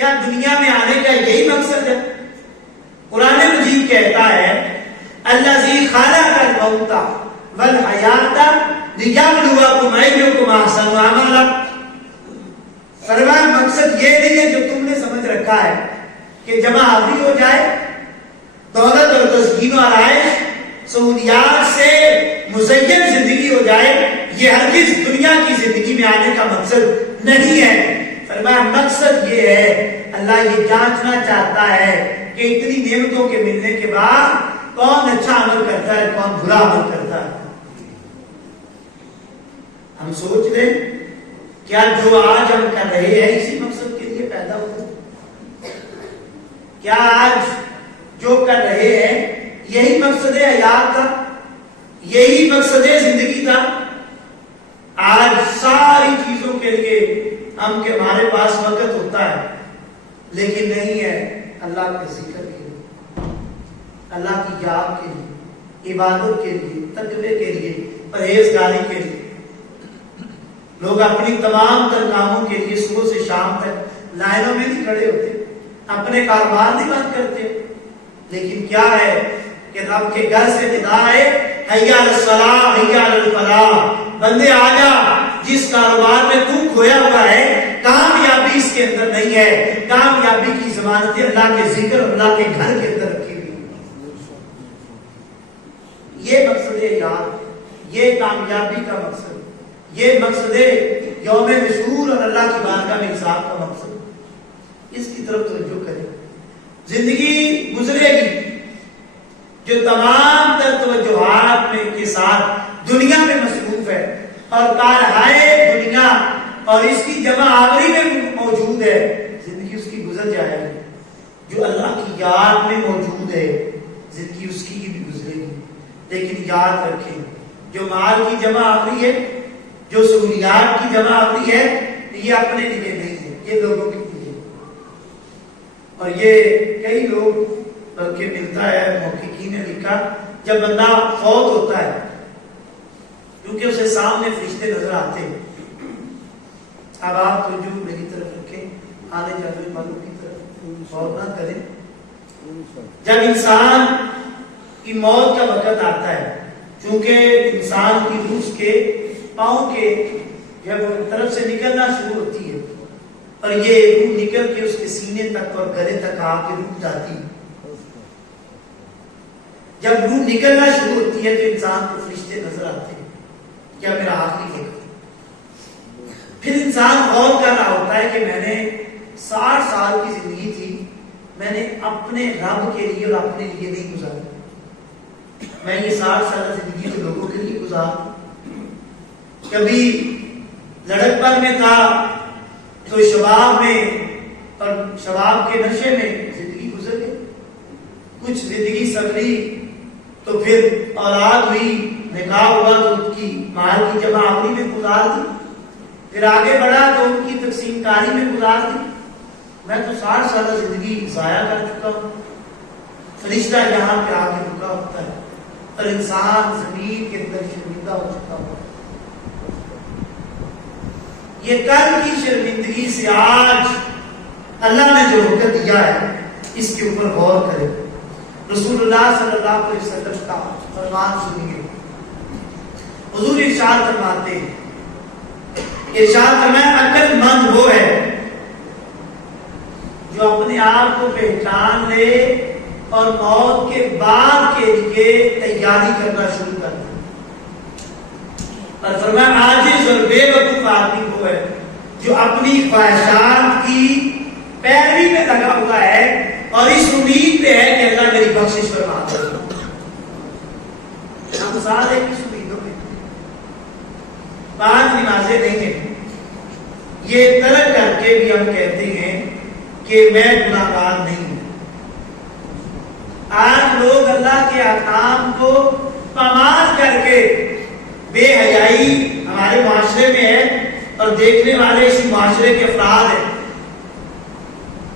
کیا دنیا میں آنے کا یہی مقصد ہے؟ قرآن مجید کہتا ہے الذی خلق الموت والحیات لیبلوکم ایکم احسن عملا. فرمایا مقصد یہ نہیں ہے جو تم نے سمجھ رکھا ہے کہ جمع آوری ہو جائے، دولت اور تزکین و آرائش سہولیات سے مزین زندگی ہو جائے. یہ ہرگز دنیا کی زندگی میں آنے کا مقصد نہیں ہے. فرمایا مقصد یہ ہے، اللہ یہ جانچنا چاہتا ہے کہ اتنی نعمتوں کے ملنے کے بعد کون اچھا عمل کرتا ہے، کون برا عمل کرتا ہے. ہم سوچ لیں کیا جو آج ہم کر رہے ہیں اسی مقصد کے لیے پیدا ہوئے؟ کیا آج جو کر رہے ہیں یہی مقصد حیات تھا، یہی مقصد زندگی تھا؟ آج ساری چیزوں کے لیے ہم کے ہمارے پاس وقت ہوتا ہے، لیکن نہیں ہے اللہ کے ذکر کے لیے، اللہ کی یاد کے لیے، عبادت کے لیے، تقوی کے لیے، پرہیزگاری کے لیے. لوگ اپنی تمام تر کاموں کے لیے صبح سے شام تک لائنوں میں نہیں کھڑے ہوتے، اپنے کاروبار نہیں بند کرتے، لیکن کیا ہے کہ رب کے گھر سے ندا ہے حی علی الصلاۃ حی علی الفلاح، بندے آ جا، جس کاروبار میں تو کھویا ہوا ہے کامیابی اس کے اندر نہیں ہے، کامیابی کی ضمانت اللہ کے ذکر، اللہ کے گھر کے اندر رکھی ہوئی. یہ مقصد یاد، یہ کامیابی کا مقصد، یہ مقصد یوم نشور اور اللہ کی بارگاہ میں حساب کا مقصد. اس کی طرف توجہ کریں. زندگی گزرے گی جو تمام تر توجہات میں کے ساتھ دنیا میں مصروف ہے اور کارہائے دنیا اور اس کی جمع آوری میں موجود ہے، زندگی اس کی گزر جائے گی. جو اللہ کی یاد میں موجود ہے زندگی اس کی بھی گزرے گی. لیکن یاد رکھیں جو مال کی جمع آوری ہے، جو سہولیات کی جمع آوری ہے، یہ اپنے لیے نہیں ہے، یہ لوگوں کے لیے. اور یہ کئی لوگ بلکہ ملتا ہے، محققین نے لکھا جب بندہ فوت ہوتا ہے کیونکہ اسے سامنے فرشتے نظر آتے ہیں. اب آپ توجہ میری طرف رکھیں، آنے جانے والوں کی طرف غور نہ کریں. جب انسان کی موت کا وقت آتا ہے، چونکہ انسان کی روح کے پاؤں کے جب طرف سے نکلنا شروع ہوتی ہے اور یہ روح نکل کے اس کے سینے تک اور گلے تک آ کے رک جاتی ہے. جب روح نکلنا شروع ہوتی ہے تو انسان کو فرشتے نظر آتے ہیں، کیا میرا آخری ہے؟ پھر انسان غور کر رہا ہوتا ہے کہ میں نے 60 سال کی زندگی تھی، میں نے اپنے رب کے لیے اور اپنے لیے نہیں گزاری. میں یہ 60 سال زندگی تو لوگوں کے لیے گزار. کبھی لڑکپن میں تھا تو شباب میں اور شباب کے نشے میں زندگی گزر گئی. کچھ زندگی سبری تو پھر اولاد ہوئی، نکاح ہوا تو ان کی مال کی جمع آوری میں گزار دی. پھر آگے بڑھا تو ان کی تقسیم کاری میں گزار دی. میں تو 60 سال زندگی ضائع کر چکا ہوں. فرشتہ یہاں پہ آگے رکا ہوتا ہے اور انسان زمین کے اندر شرمندہ ہو چکا ہوتا ہے. یہ کل کی شرمندگی سے آج اللہ نے جو وقت دیا ہے اس کے اوپر غور کریں. رسول اللہ صلی اللہ علیہ وسلم کا فرمان سنیے. حضور ارشاد فرماتے ہیں، ارشاد فرمایا عقل مند وہ ہے جو اپنے آپ کو پہچان لے اور موت کے بعد کے لیے تیاری کرنا شروع کر دے. اور فرمایا عاجز اور بے وقوف آدمی وہ ہے جو اپنی خواہشات کی پیروی میں لگا ہوا ہے اور اس امید پہ ہے کہ اللہ میری بخشش فرما دے. ہم سارے کس امیدوں میں 5 نمازیں نہیں ہیں، یہ ترک کر کے بھی ہم کہتے ہیں کہ میں گناہگار نہیں ہوں. آج لوگ اللہ کے احکام کو پامال کر کے بے حیائی ہمارے معاشرے میں ہے اور دیکھنے والے اسی معاشرے کے افراد ہیں.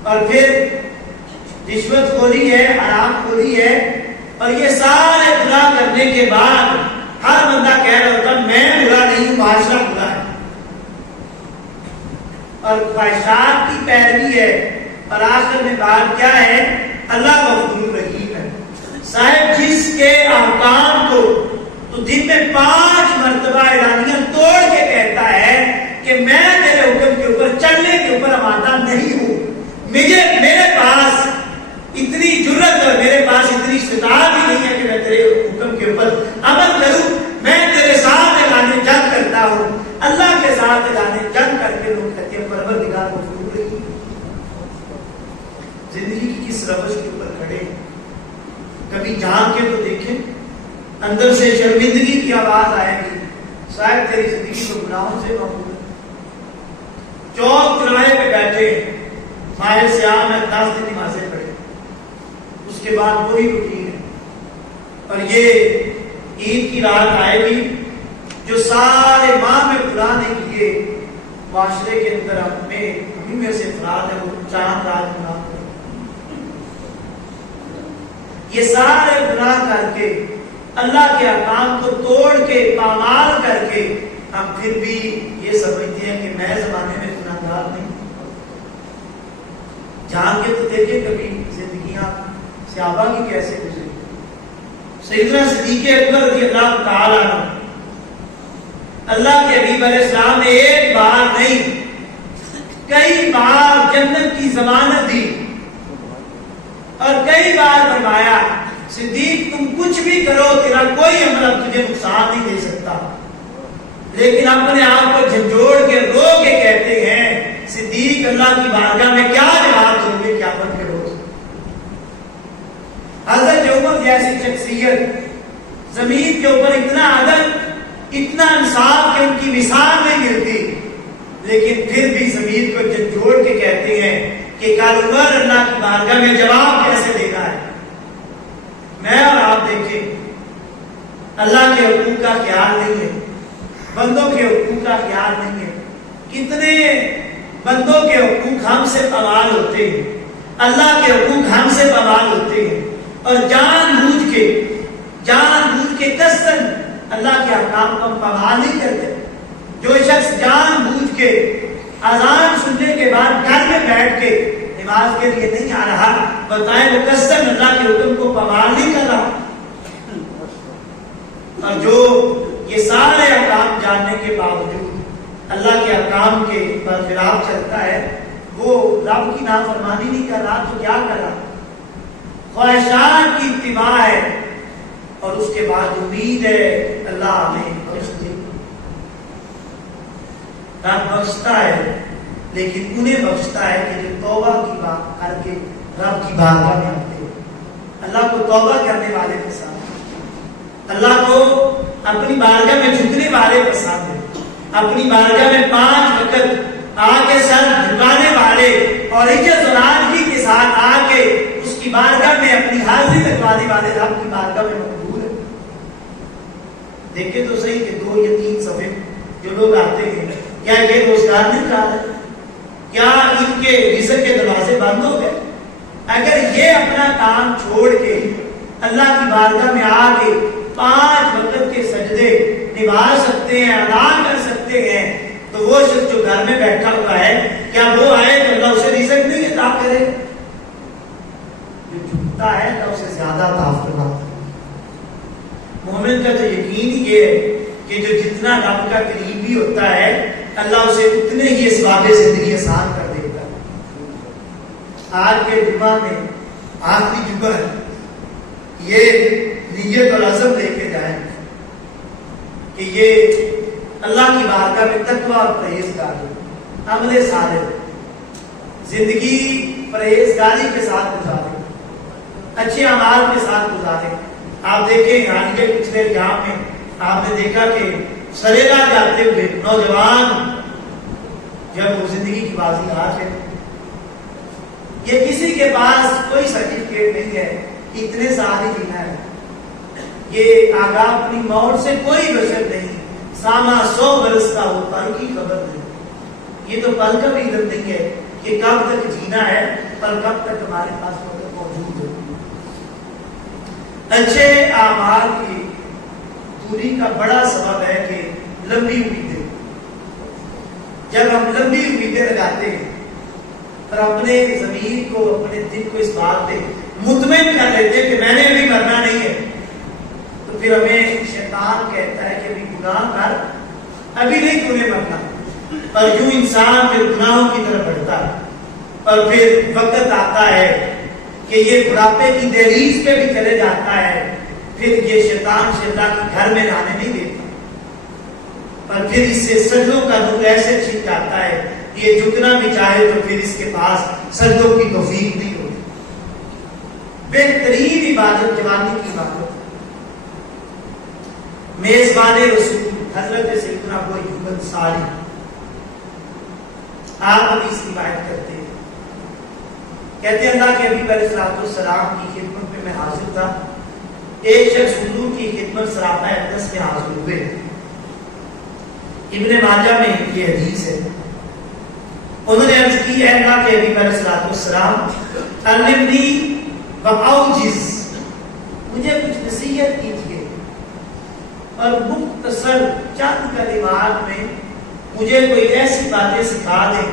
اور پھر رشوت خوری ہے، حرام خوری ہے، اور یہ سارے گناہ کرنے کے بعد ہر بندہ کہہ رہا ہوتا میں برا نہیں ہوں، معاشرہ برا ہے. اور خواہشات کی پیروی ہے اور آخر میں بات کیا ہے؟ اللہ غفور رحیم ہے صاحب، جس کے احکام کو تو دن میں 5 مرتبہ اعلانیہ توڑ کے کہتا ہے کہ میں تیرے حکم کے اوپر چلنے کے اوپر آمادہ نہیں ہوں، میرے پاس اتنی جرت اور میرے پاس اتنی استطاعت ہی نہیں ہے کہ میں تیرے حکم کے اوپر عمل کروں، میں تیرے ساتھ اعلان جنگ کرتا ہوں۔ اللہ کے ساتھ اعلان جنگ کر کے لوگ کہتے ہیں پروردگار غفور رحیم۔ زندگی کی کس روش کے اوپر کھڑے، کبھی جان کے تو دیکھیں، اندر سے شرمندگی کی آواز آئے گی، شاید تیری زندگی کو گناہوں سے محفوظ ہے۔ چوک چوراہے پہ بیٹھے ماہ سیام میں 10 دن نمازیں پڑھے، اس کے بعد وہی روٹین ہے، اور یہ عید کی رات آئے گی جو سارے ماہ میں پورا نہیں کیے، معاشرے کے اندر ہمیں میں سے افراد ہے وہ چاند رات گناہ کریں، یہ سارے گناہ کر کے اللہ کے احکام کو توڑ کے پامال کر کے ہم پھر بھی یہ سمجھتے ہیں کہ میں زمانے میں گناہگار نہیں۔ جان کے تو دیکھیں کبھی زندگیاں صحابہ کی کیسے گزری۔ سیدنا صدیق اکبر رضی اللہ تعالیٰ عنہ، اللہ کے حبیب علیہ السلام نے ایک بار نہیں کئی بار جنت کی ضمانت دی اور کئی بار فرمایا صدیق تم کچھ بھی کرو تیرا کوئی عمل اب تجھے نقصان نہیں دے سکتا، لیکن اپنے آپ کو جھنجھوڑ کے رو کے کہتے ہیں صدیق اللہ کی بارگاہ میں کیا جواب دوں گے قیامت کے روز۔ حضرت عمر جیسی شخصیت زمین کے اوپر اتنا عدل اتنا انصاف کہ ان کی مثال نہیں ملتی، لیکن پھر بھی زمین کو جھنجھوڑ کے کہتے ہیں کہ کل عمر اللہ کی بارگاہ میں جواب کیسے دینا ہے۔ میں اور آپ دیکھیں اللہ کے حقوق کا خیال نہیں ہے، بندوں کے حقوق کا خیال نہیں ہے، کتنے بندوں کے حقوق ہم سے پامال ہوتے ہیں، اللہ کے حقوق ہم سے پامال ہوتے ہیں، اور جان بوجھ کے قصدن اللہ کے احکام کو ہم پامال نہیں کرتے۔ جو شخص جان بوجھ کے اذان سننے کے بعد گھر میں بیٹھ کے نماز کے لیے نہیں آ رہا، بتائیں وہ قصدن اللہ کے حکم کو پامال نہیں کر رہا۔ اور جو یہ سارے احکام جاننے کے باوجود اللہ کے احکام کے برخلاف چلتا ہے، وہ رب کی نافرمانی نہیں کر رہا تو کیا کر رہا؟ خواہشات کی اتباع ہے، اور اس کے بعد امید ہے اللہ ہمیں بخش دے۔ رب بخشتا ہے، لیکن انہیں بخشتا ہے کہ جو توبہ کی بات کر کے رب کی بارگاہ میں آتے ہیں۔ اللہ کو توبہ کرنے والے پسند، اللہ کو اپنی بارگاہ میں جھکنے والے پسند ہے، اپنی بارگاہ میں 5 وقت آ کے سر جھکانے والے اور عزت و عاجزی کے ساتھ آ کے اس کی بارگاہ میں اپنی حاضری لگوانے والے رب کی بارگاہ میں مقبول ہے۔ دیکھیں تو صحیح کہ 2 یا 3 صفحے جو لوگ آتے ہیں، کیا یہ روزگار نہیں کہا ہے؟ کیا ان کے رزق کے دروازے بند ہو گئے؟ اگر یہ اپنا کام چھوڑ کے اللہ کی بارگاہ میں آ کے 5 وقت کے سجدے نبھا سکتے ہیں، ادا کر سکتے ہیں، تو وہ شخص جو گھر میں بیٹھا ہوا ہے، کیا وہ آئے تو اللہ اسے رزق نہیں عطا کرے؟ جو جھکتا ہے تو اسے زیادہ عطا فرماتا ہے۔ مومن کا تو یقین ہی یہ ہے کہ جو جتنا رب کا قریبی ہوتا ہے، اللہ اسے اتنے ہی اسباب زندگی آسان کر دیتا ہے۔ آج کے جمعہ میں آخری جمعہ ہے، یہ نیت اور عزم لے کے جائیں کہ یہ اللہ کی بارگاہ میں تقویٰ اور پرہیزگاری، عمل صالح، زندگی پرہیزگاری کے ساتھ گزاریں، اچھے اعمال کے ساتھ گزاریں۔ آپ دیکھیں حالیہ پچھلے ایام میں آپ نے دیکھا کہ سریرا جاتے ہوئے نوجوان جب وہ زندگی کی بازی ہار ہے، یہ کسی کے پاس کوئی سرٹیفکیٹ نہیں ہے، اتنے سال ہی جینا ہے، یہ آگاہ اپنی موت سے کوئی بشر نہیں، سامع 100 برس کا ہو پر کی خبر نہیں۔ یہ تو پل کا بھی علم نہیں ہے کہ کب تک جینا ہے، پر کب تک ہمارے پاس وقت موجود ہے۔ اچھے اعمال کی دوری کا بڑا سبب ہے کہ لمبی امیدیں، جب ہم لمبی امیدیں لگاتے ہیں اور اپنے ضمیر کو اپنے دل کو اس بات پہ مطمئن کر لیتے کہ میں نے ابھی مرنا نہیں ہے، تو پھر ہمیں شیطان کہتا ہے کہ ابھی گناہ کر، ابھی نہیں تمہیں مرنا، اور یوں انسان پھر گناہوں کی طرف بڑھتا ہے، اور پھر وقت آتا ہے کہ یہ بڑھاپے کی دہلیز پہ بھی چلے جاتا ہے، پھر یہ شیطان کے گھر میں رہنے نہیں دیتا، اور پھر اس سے سجدوں کا نور ایسے چھن جاتا ہے، یہ جھکنا بھی چاہے تو پھر اس کے پاس سجدوں کی توفیق نہیں ہوتی۔ بہترین عبادت جوانی کی عبادت، میزبان رسول حضرت سیدنا ابو ایوب انصاری آپ حدیث روایت کرتے ہیں، کہتے ہیں اللہ کے حبیب علیہ السلام کی خدمت میں حاضر تھا، ایک شخص حضور کی خدمت سراپا اقدس میں حاضر ہوئے۔ ابن ماجہ میں یہ حدیث ہے، انہوں نے عرض کی، اے اللہ کے حبیب علیہ السلام علمنی واوجز، مجھے کچھ نصیحت کیجیے اور مختصر چند کلمات میں مجھے کوئی ایسی باتیں سکھا دیں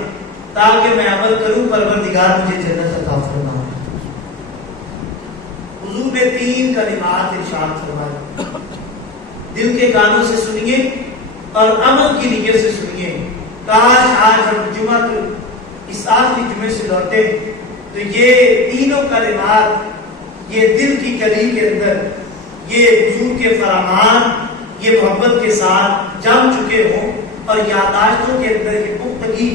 تاکہ میں عمل کروں، پروردگار مجھے جنت عطا فرمائے۔ حضور نے 3 کلمات ارشاد فرمائے، دل کے کانوں سے سنیے اور عمل کی نیت سے سنیے۔ کاش آج ہم جمعہ اس آخری جمعے سے لوٹے تو یہ تینوں کلمات یہ دل کی کلی کے اندر یہ حضور کے فرمان یہ محبت کے ساتھ جم چکے ہوں اور یادداشتوں کے اندر یہ پختگی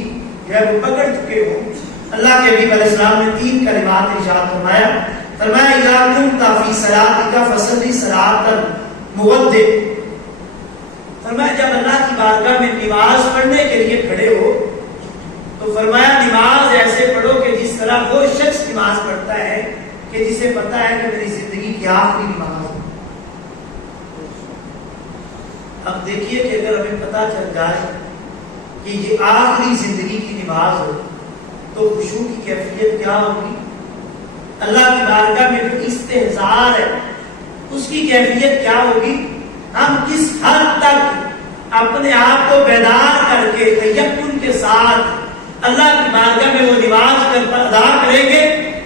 جو ہے وہ پکڑ چکے ہوں۔ اللہ کے حبیب علیہ السلام نے 3 کلمات ارشاد فرمایا، فرمایا اذا كنت في صلاتك فصلي صلاة مودع، فرمایا جب اللہ کی بارگاہ میں نماز پڑھنے کے لیے کھڑے ہو تو فرمایا نماز ایسے پڑھو کہ جس طرح وہ شخص نماز پڑھتا ہے کہ جسے پتا ہے کہ میری زندگی کی آخری نماز ہے۔ اب دیکھیے کہ اگر ہمیں پتا چل جائے کہ یہ آخری زندگی کی نماز ہو تو خشوع کی کیفیت کیا ہوگی؟ اللہ کی بارگاہ میں جو استحضار ہے اس کی کیفیت کیا ہوگی؟ ہم کس حد تک اپنے آپ کو بیدار کر کے تیقن کے ساتھ اللہ کی بارگاہ میں وہ نماز ادا کریں گے،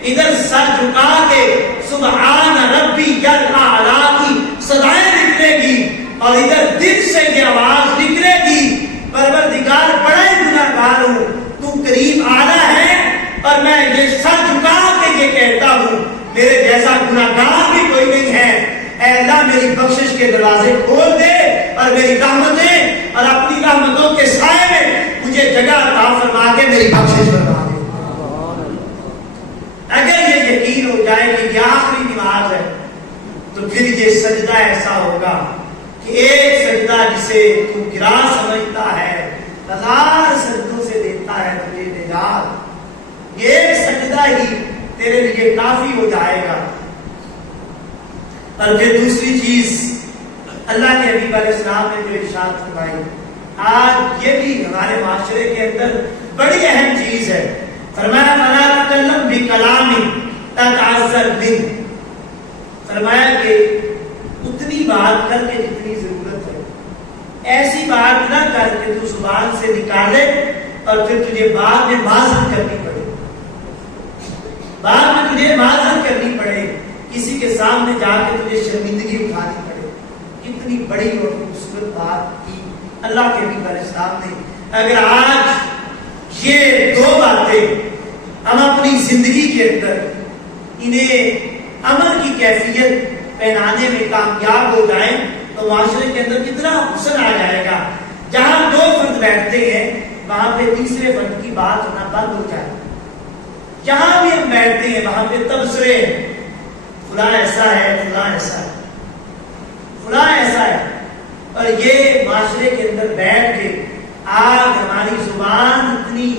ادھر سر جھکا کے سبحان ربی الاعلی کی صدائیں نکلے گی اور ادھر دل سے یہ آواز نکلے گی، پروردگار بڑا ہی گناہگار ہوں، تو کریم اعلیٰ ہے اور میں یہ سر جھکا کے یہ کہتا ہوں میرے جیسا گناہگار بھی کوئی نہیں ہے، اے اللہ میری بخشش کے دروازے کھول دے اور میری رحمتیں اور اپنی رحمتوں کے سائے میں مجھے جگہ عطا فرما کے میری بخشش فرما دے۔ اگر یہ یقین ہو جائے کہ یہ آخری نماز ہے تو پھر یہ سجدہ ایسا ہوگا کہ ایک سجدہ جسے تو گرا سمجھتا ہے 1000 سجدوں سے دیتا ہے تجھے نجات، یہ ایک سجدہ ہی تیرے لیے کافی ہو جائے گا۔ اور پھر دوسری چیز اللہ کے حبیب علیہ السلام نے جو ارشاد فرمائی، آج یہ بھی ہمارے معاشرے کے اندر بڑی اہم چیز ہے، فرمایا فلا تکلم بکلام تتعذر منه، فرمایا کہ اتنی بات کر کے جتنی ضرورت ہے، ایسی بات نہ کر کے تو زبان سے نکالے اور پھر تجھے بعد میں معذرت کرنی پڑے، بعد میں تجھے معذرت کرنی پڑے، کسی کے سامنے جا کے تجھے شرمندگی اٹھانی پڑے۔ کتنی بڑی اور خوبصورت بات کی اللہ کے حبیب علیہ السلام نے۔ اگر آج یہ 2 باتیں ہم اپنی زندگی کے اندر انہیں عمل کی کیفیت پہنانے میں کامیاب ہو جائیں تو معاشرے کے اندر کتنا حسن آ جائے گا۔ جہاں 2 فرد بیٹھتے ہیں وہاں پہ تیسرے فرد کی بات ہونا بند ہو جائے، جہاں بھی ہم بیٹھتے ہیں وہاں پہ تبصرے، فلاں ایسا ہے، فلاں ایسا ہے، فلاں ایسا ہے، اور یہ معاشرے کے اندر بیٹھ کے آج ہماری زبان اتنی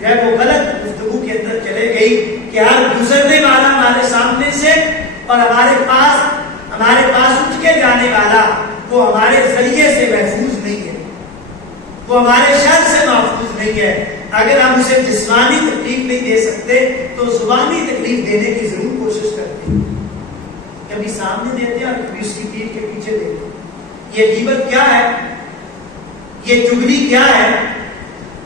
جو ہے وہ غلط گفتگو کے اندر چلے گئی کہ ہر گزرنے والا ہمارے سامنے سے اور ہمارے پاس اٹھ کے جانے والا وہ ہمارے ذریعے سے محفوظ نہیں ہے، وہ ہمارے شر سے محفوظ نہیں ہے۔ اگر ہم اسے جسمانی تکلیف نہیں دے سکتے تو زبانی تکلیف دینے کی ضرور کوشش کرتے ہیں، کبھی سامنے دیتے ہیں اور کبھی اس کی پیٹھ کے پیچھے دیتے ہیں۔ یہ غیبت کیا ہے؟ یہ چغلی کیا ہے؟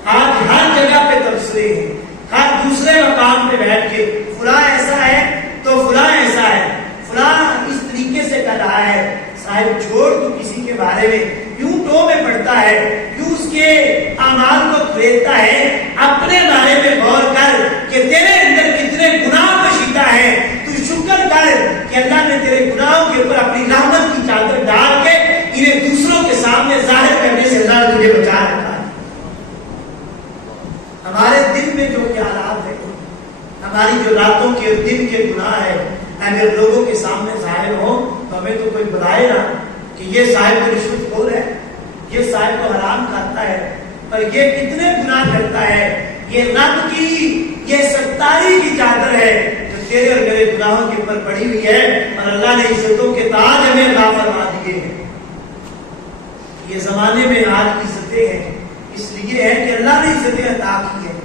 آج ہر جگہ پہ تبصرے ہیں، ہر دوسرے مقام پہ بیٹھ کے فلاں ایسا ہے تو فلاں ایسا ہے، فلاں اس طریقے سے کر رہا ہے۔ صاحب چھوڑ، تو کسی کے بارے میں کیوں ٹو میں پڑتا ہے، کیوں اس کے اعمال کو کھریدتا ہے؟ اپنے بارے میں غور کر کہ تیرے اندر کتنے گناہ پوشیدہ ہے۔ تو شکر کر کہ اللہ نے تیرے گناہوں کے اوپر اپنی رحمت کی چادر ڈال کے انہیں دوسروں کے سامنے ظاہر کرنے سے اللہ نے تجھے بچا رکھا ہے۔ ہمارے دل میں جو خیالات ہیں، ہماری جو راتوں کے اور دن کے گناہ ہے، اگر لوگوں کے سامنے ظاہر ہو تو ہمیں تو کوئی بتائے نا کہ یہ صاحب تو رشوت خور ہے، یہ صاحب تو حرام کھاتا ہے، اور یہ کتنے گناہ کرتا ہے۔ یہ رب کی، یہ ستاری کی چادر ہے جو تیرے اور میرے گناہوں کے اوپر پڑی ہوئی ہے، اور اللہ نے عزتوں کے تاج ہمیں عطا فرما دیے ہیں۔ یہ زمانے میں آج عزتیں ہیں، اس لیے ہے کہ اللہ نے عزتیں عطا کی ہیں۔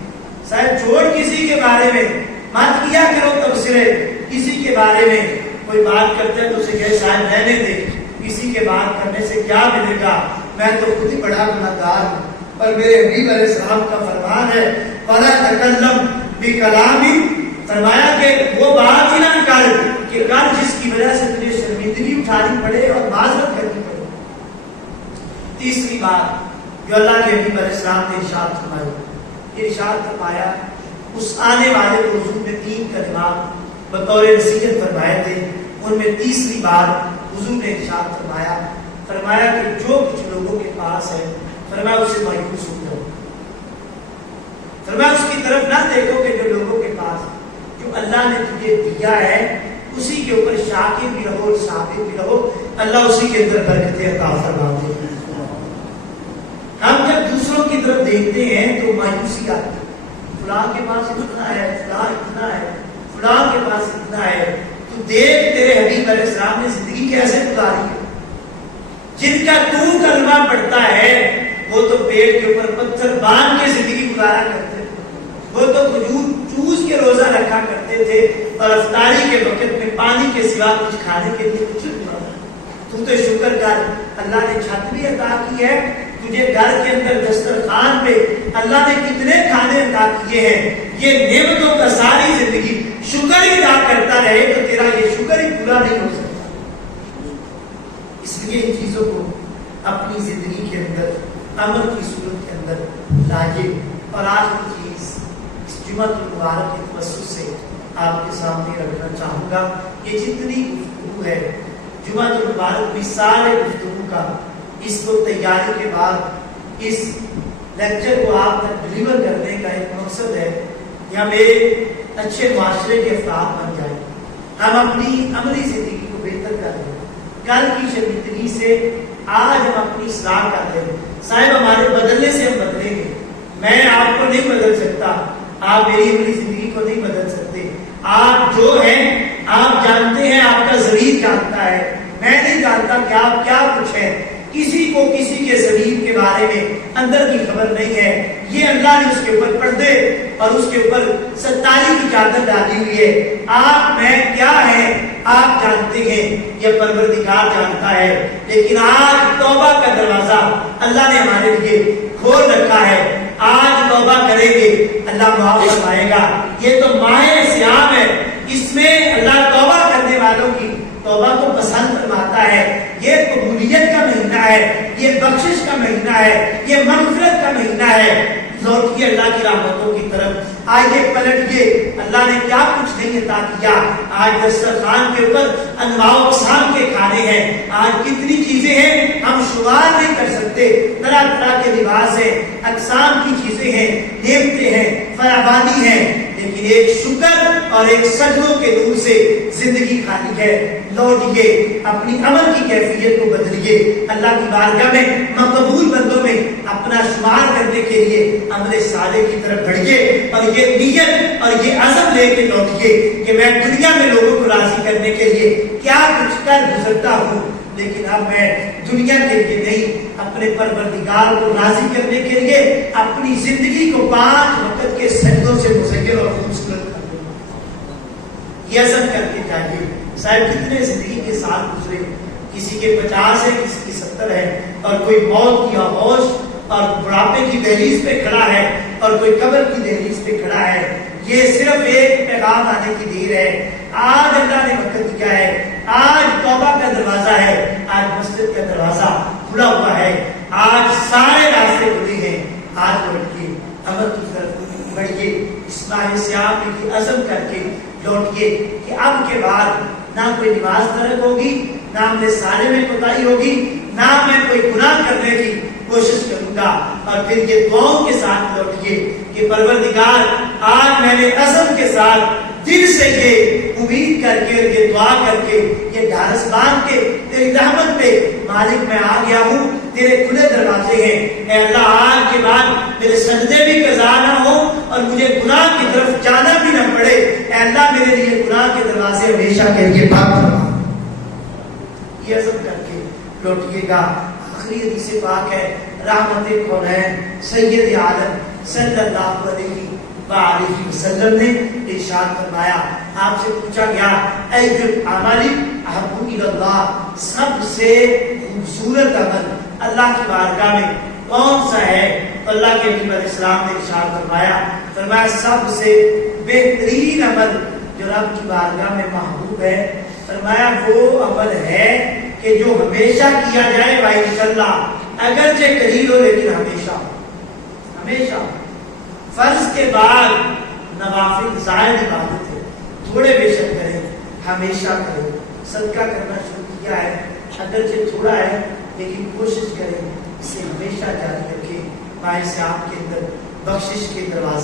صاحب چھوڑ کسی کے بارے میں مت کیا کرو تبصرے، کسی کے بارے میں کوئی بات کرتے ہیں تو اسے کہے صاحب رہنے دے، کسی کے بات کرنے سے کیا ملے گا، میں تو خود ہی بڑا گناہگار ہوں۔ اور میرے حبیب علیہ السلام کا فرمان ہے وَلَا تَكَلَّمْ بِكَلَامٍ، فرمایا کہ وہ بات ہی نہ کر کہ کل جس کی وجہ سے تجھے شرمندگی اٹھانی پڑے اور معذرت کرنی پڑے۔ تیسری بات جو اللہ کے حبیب علیہ السلام نے ارشاد فرمایا، ارشاد فرمایا اس آنے والے کو حضور نے 3 کلمات بطور نصیحت فرمائے تھے، ان میں تیسری بات حضور نے ارشاد فرمایا، فرمایا کہ جو کچھ لوگوں کے پاس ہے، فرمایا اسے مایوس ہو جاؤ، فرمایا اس کی طرف نہ دیکھو کہ جو لوگوں کے پاس جو اللہ نے تجھے دیا ہے اسی کے اوپر شاکر بھی رہو اور صابر بھی رہو، اللہ اسی کے اندر برکتیں عطا فرماتے ہیں۔ ہم جب دوسروں کی طرف دیکھتے ہیں تو مایوسی آتی ہے، فلاں کے پاس اتنا ہے، فلاں اتنا ہے، فلاں کے پاس اتنا ہے۔ تو دیکھ تیرے حبیب علیہ السلام نے زندگی کیسے گزاری ہے۔ جن کا تو کلمہ پڑھتا ہے وہ تو پیڑ کے اوپر پتھر باندھ کے زندگی گزارا کرتے تھے، وہ تو کھجور چوس کے روزہ رکھا کرتے تھے، اور افطاری کے وقت میں پانی کے سوا کچھ کھانے کے لیے کچھ نہیں ہوتا۔ تو شکر کر، اللہ نے چھت بھی عطا کی ہے تجھے، گھر کے اندر دسترخوان پہ اللہ نے کتنے کھانے عطا کیے ہیں۔ یہ نعمتوں کا ساری زندگی شکر ہی ادا کرتا رہے تو تیرا یہ شکر ہی پورا نہیں ہو سکتا۔ اس لیے ان چیزوں کو اپنی زندگی کے اندر عمل کی صورت کے اندر لائیے۔ اور آج کی چیز اس جمعہ المبارک کے توسط سے آپ کے سامنے رکھنا چاہوں گا، یہ جتنی گفتگو ہے جمعہ المبارک میں سارے گفتگو کا، اس کو تیاری کے بعد اس لیکچر کو آپ تک ڈلیور کرنے کا ایک مقصد ہے کہ ہم ایک اچھے معاشرے کے افراد بن جائیں، ہم اپنی عملی زندگی کو بہتر کر لیں، کل کی شرمندگی سے آج ہم اپنی اصلاح کر لیں۔ صاحب ہمارے بدلنے سے ہم بدلیں گے، میں آپ کو نہیں بدل سکتا، آپ میری عملی زندگی کو نہیں بدل سکتے، آپ جو ہیں آپ جانتے ہیں، آپ کا ضمیر جانتا ہے، میں نہیں جانتا کہ آپ کیا کچھ ہیں، کسی کو کسی کے ضمیر کے بارے میں اندر کی خبر نہیں ہے۔ یہ اللہ نے اس کے اوپر پردے اور اس کے اوپر ستاری کی چادر ڈالی ہوئی ہے۔ آپ میں کیا ہے آپ جانتے ہیں، یہ پروردگار جانتا ہے، لیکن آج توبہ کا دروازہ اللہ نے ہمارے لیے کھول رکھا ہے۔ آج توبہ کریں گے اللہ معاف فرمائے گا۔ یہ تو ماہ صیام ہے، اس میں اللہ توبہ کرنے والوں کی توبہ کو پسند فرماتا ہے۔ یہ قبولیت کا مہینہ ہے، یہ بخشش کا مہینہ ہے، یہ مغفرت کا مہینہ ہے۔ لوٹیے اللہ کی رحمتوں کی طرف، آئیے پلٹیے، اللہ نے کیا کچھ نہیں عطا کیا۔ آج دسترخوان کے اوپر انواع و اقسام کے کھانے ہیں، آج کتنی چیزیں ہیں ہم شمار نہیں کر سکتے، طرح طرح کے لباس ہیں، اقسام کی چیزیں ہیں، نعمتیں ہیں، فراوانی ہیں، لیکن ایک شکر اور ایک سجدوں کے نور سے زندگی کھانی ہے۔ لوٹیے، اپنی عمل کی کیفیت کو بدلیے، اللہ کی بارگاہ میں مقبول بندوں میں اپنا شمار کرنے کے لیے عمل صالح کی طرف بڑھیے، اور یہ نیت اور یہ عزم لے کے لوٹیے کہ میں دنیا میں لوگوں کو راضی کرنے کے لیے کیا کچھ کر گزرتا ہوں، لیکن اب میں دنیا کے لیے نہیں، اپنے پروردگار کو راضی کرنے کے لیے اپنی زندگی کو 5 وقت کے سجدوں سے مزین اور خوبصورت کر دوں۔ یہ عزم کر کے جائیے۔ صاحب کتنے زندگی کے سال گزرے، کسی کے 50 ہے، کسی کی 70 ہے، اور کوئی موت کی آغوش اور بڑھاپے کی دہلیز پہ کھڑا ہے، اور کوئی قبر کی دہلیز پہ کھڑا ہے۔ یہ صرف ایک پیغام آنے کی دیر ہے. آج اللہ نے وقت دیا ہے, آج توبہ کا دروازہ ہے, آج مسجد کا دروازہ کھلا ہوا ہے, آج سارے راستے کھلے ہیں. آج لوٹیے, عمل کی طرف بڑھیے, اصلاح سیاق کی عزم کر کے لوٹیے کہ اب کے بعد نہ کوئی نماز ترک ہوگی, نہ ہم سارے میں کوتاہی ہوگی, نہ میں کوئی گناہ کرنے کی کوشش کروں گا. اور پھر یہ دعاؤں کے ساتھ لوٹیے کہ پروردگار آج میں نے عزم کے ساتھ دل سے یہ امید کر کے اور یہ دعا کر کے یہ ڈھارس باندھ کے تیری رحمت پہ مالک میں آ گیا ہوں, تیرے کھلے دروازے ہیں. اے اللہ آج کے بعد میرے سجدے بھی قضا نہ ہو اور مجھے گناہ کی طرف جانا بھی نہ پڑے. اے اللہ میرے لیے گناہ کے دروازے ہمیشہ کے لیے بند فرما. یہ عزم کر کے لوٹیے گا. آخری حدیث پاک ہے رحمت کونین سید عالم صلی اللہ علیہ وآلہ وسلم نے ارشاد فرمایا, آپ سے پوچھا گیا ایجل عملی احب الی اللہ, سب سے خوبصورت عمل اللہ کی بارگاہ میں کون سا ہے؟ تو اللہ کے نبی علیہ السلام نے ارشاد فرمایا سب سے بہترین عمل جو رب کی بارگاہ میں محبوب ہے, فرمایا وہ عمل ہے کہ جو ہمیشہ کیا جائے انشاءاللہ, اگرچہ قلیل ہو لیکن ہمیشہ ہمیشہ. فرض کے بعد نوافل زائد عبادت ہے, تھوڑے بے شک کریں, ہمیشہ کریں. صدقہ کرنا شروع کیا ہے, اگرچہ تھوڑا ہے لیکن کوشش کریں اسے ہمیشہ جاری رکھیں. باعث آپ کے اندر بخشش کے دروازے